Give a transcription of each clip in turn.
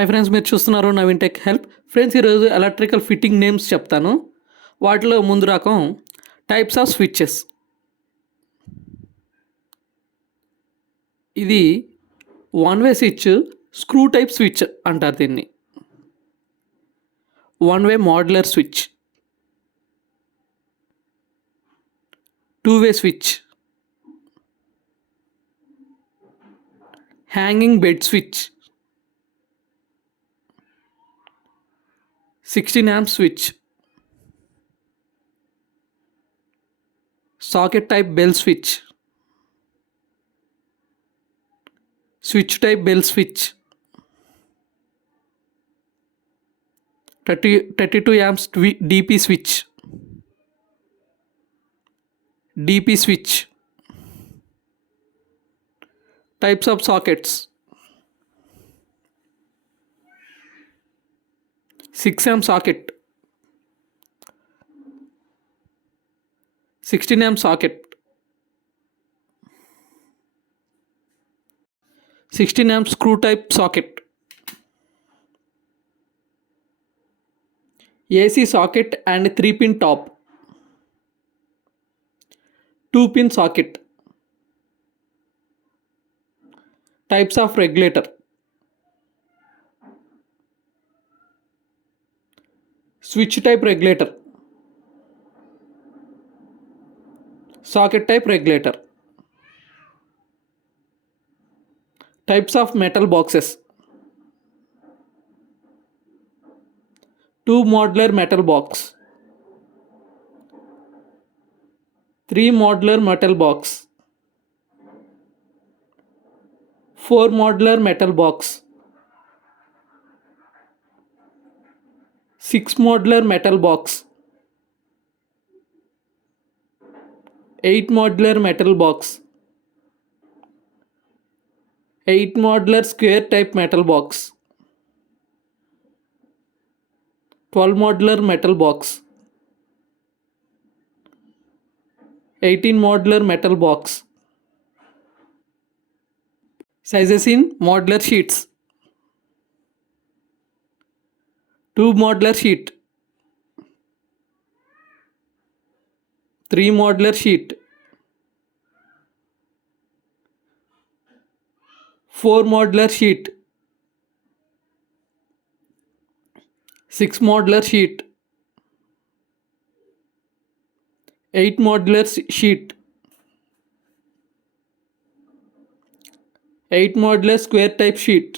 Hi friends, మీరు చూస్తున్నారు Naveen tech help. Friends, ఈరోజు ఎలక్ట్రికల్ ఫిట్టింగ్ నేమ్స్ చెప్తాను. వాటిలో ముందు రకం టైప్స్ ఆఫ్ స్విచ్చెస్. ఇది one way switch, screw type switch అంటారు దీన్ని. One way modular switch, two way switch, hanging bed switch, 16 amp switch, socket type bell switch, switch type bell switch, 32 amps DP switch, DP switch. Types of sockets: 6 amp socket, 16 amp socket, 16 amp screw type socket, AC socket and 3-pin top, 2-pin socket. Types of regulator: switch type regulator, socket type regulator. Types of metal boxes: 2 modular metal box, 3 modular metal box, 4 modular metal box, 6 modular metal box, 8 modular metal box, 8 modular square type metal box, 12 modular metal box, 18 modular metal box. Sizes in modular sheets: 2 modular sheet, 3 modular sheet, 4 modular sheet, 6 modular sheet, 8 modular sheet, 8 modular square type sheet,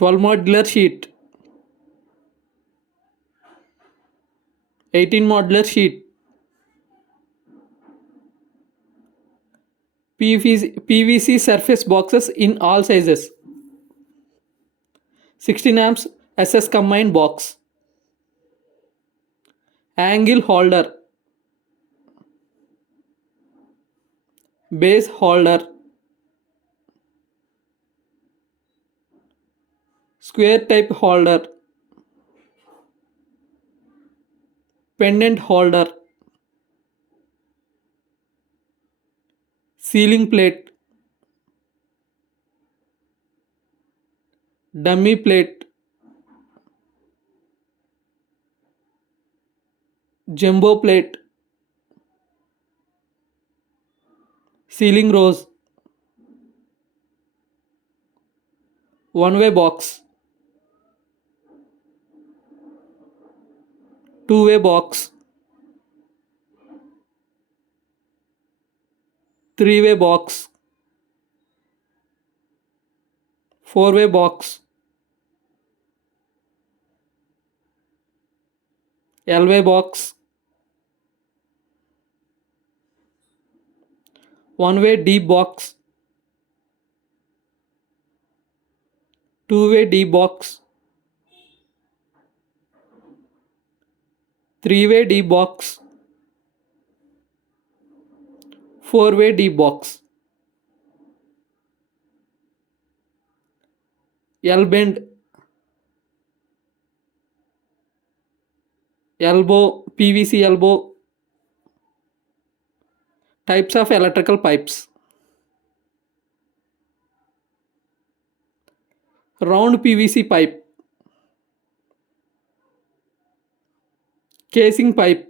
12 modular sheet, 18 modular sheet. PVC surface boxes in all sizes: 16 amps SS combined box, angle holder, base holder, square type holder, pendant holder, ceiling plate, dummy plate, jumbo plate, ceiling rose, one-way box, two-way box, three-way box, four-way box, L-way box, one-way deep box, two-way deep box, three-way deep box, four-way deep box. L bend, elbow, PVC elbow. Types of electrical pipes: round PVC pipe, casing pipe,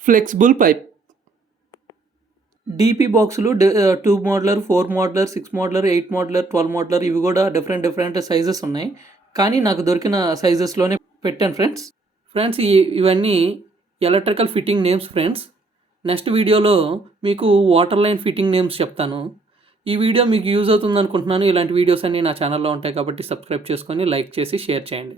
flexible pipe. DP బాక్సులు 2 మోడ్లర్, 4 మోడ్లర్, 6 మోడ్లర్, 8 మోడ్లర్, 12 మోడ్లర్ ఇవి కూడా different sizes ఉన్నాయి. కానీ నాకు దొరికిన సైజెస్లోనే పెట్టాను ఫ్రెండ్స్. ఇవన్నీ electrical fitting names friends. Next వీడియోలో మీకు వాటర్ లైన్ ఫిట్టింగ్ నేమ్స్ చెప్తాను. ఈ వీడియో మీకు యూజ్ అవుతుంది అనుకుంటున్నాను. ఇలాంటి వీడియోస్ అన్నీ నా ఛానల్లో ఉంటాయి కాబట్టి సబ్స్క్రైబ్ చేసుకొని లైక్ చేసి షేర్ చేయండి.